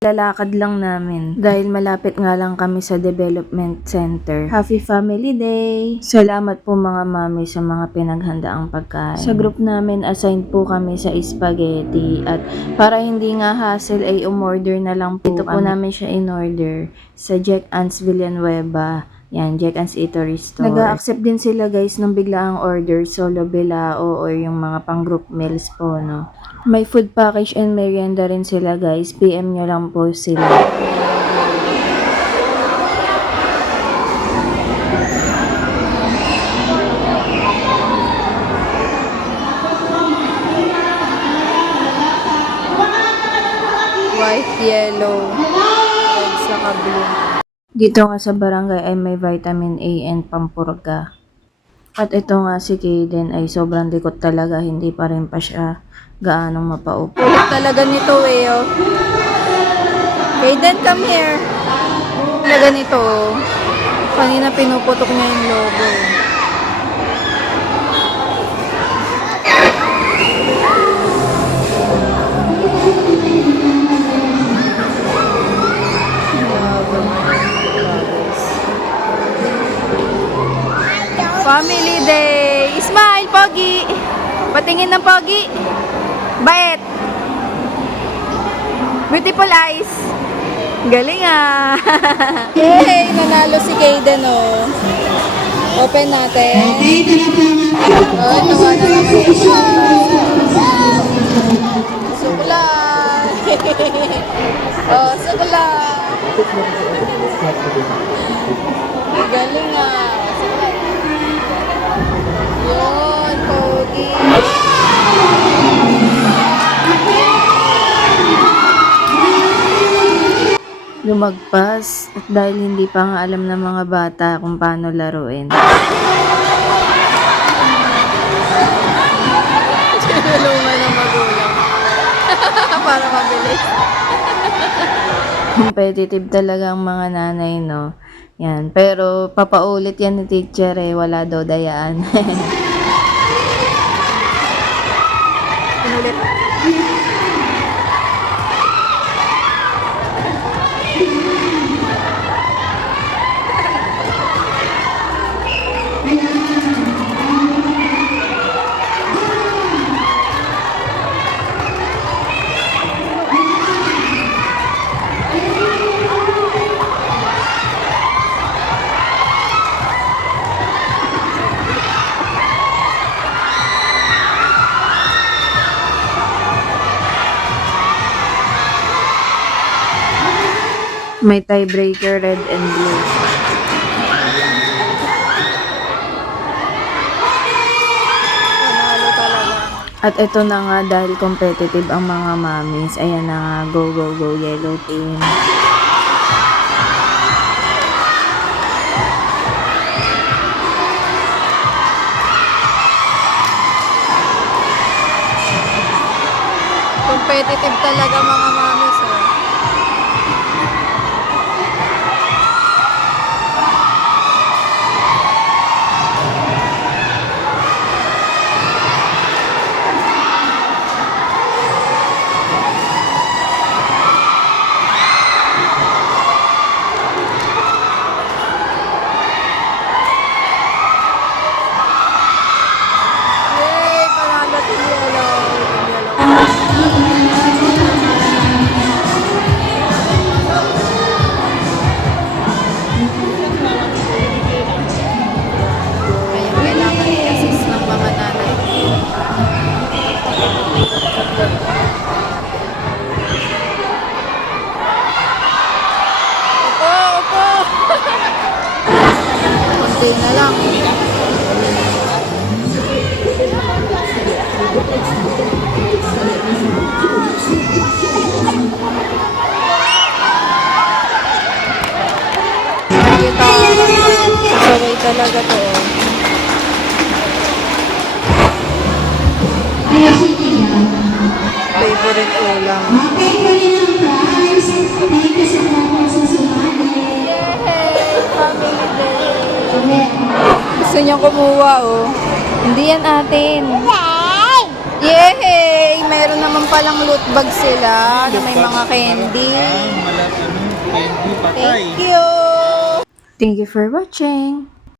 Lalakad lang namin dahil malapit nga lang kami sa development center. Happy Family Day! Salamat po mga mami sa mga pinaghandaang pagkain. Sa group namin, assigned po kami sa spaghetti at para hindi nga hassle ay umorder na lang po. Ito po namin siya in-order sa Jack Ann's Villanueva. Yan, Jack Ann's Eatery Store. Nag-a-accept din sila guys ng biglaang order, solo bilao or yung mga pang group meals po, no? May food package and merienda rin sila guys. PM nyo lang po sila. White, yellow, red, saka blue. Dito nga sa barangay ay may vitamin A and pampurga. At ito nga si Kaden ay sobrang likot talaga. Hindi pa rin pa siya gaanong mapaupo. Ulit talaga nito eh, oh. Kaden, come here. Talaga nito, oh. Kanina pinuputok niya yung logo. Family Day! Smile, Pogi! Patingin ng Pogi! Bait! Beautiful eyes! Galing ah! Yay! Nanalo si Kaden, oh. Open natin. Oh, nawa na naman. Sukulay! Oh, sukulay! Galing ah! Yun, Pogi. Lumagpas at dahil hindi pa nga alam ng mga bata kung paano laruin. Tinulungan ng magulang. Para mabilis. Competitive talaga ang mga nanay, no? Yan. Pero papaulit yan ni teacher eh. Wala daw dayaan. Inulit. May tiebreaker, red and blue. Panalo talaga. At ito na nga dahil competitive ang mga mommies. Ayan na nga, go, go, go, yellow team. Competitive talaga mga mommies, oh. Konti na lang. Nakita sabay talaga to. Favorite ulam. Gusto niyo kumuha, oh. Hindi yan atin. Yay! mayroon naman palang loot bag sila na may mga candy. Candy patay. Thank you! Thank you for watching!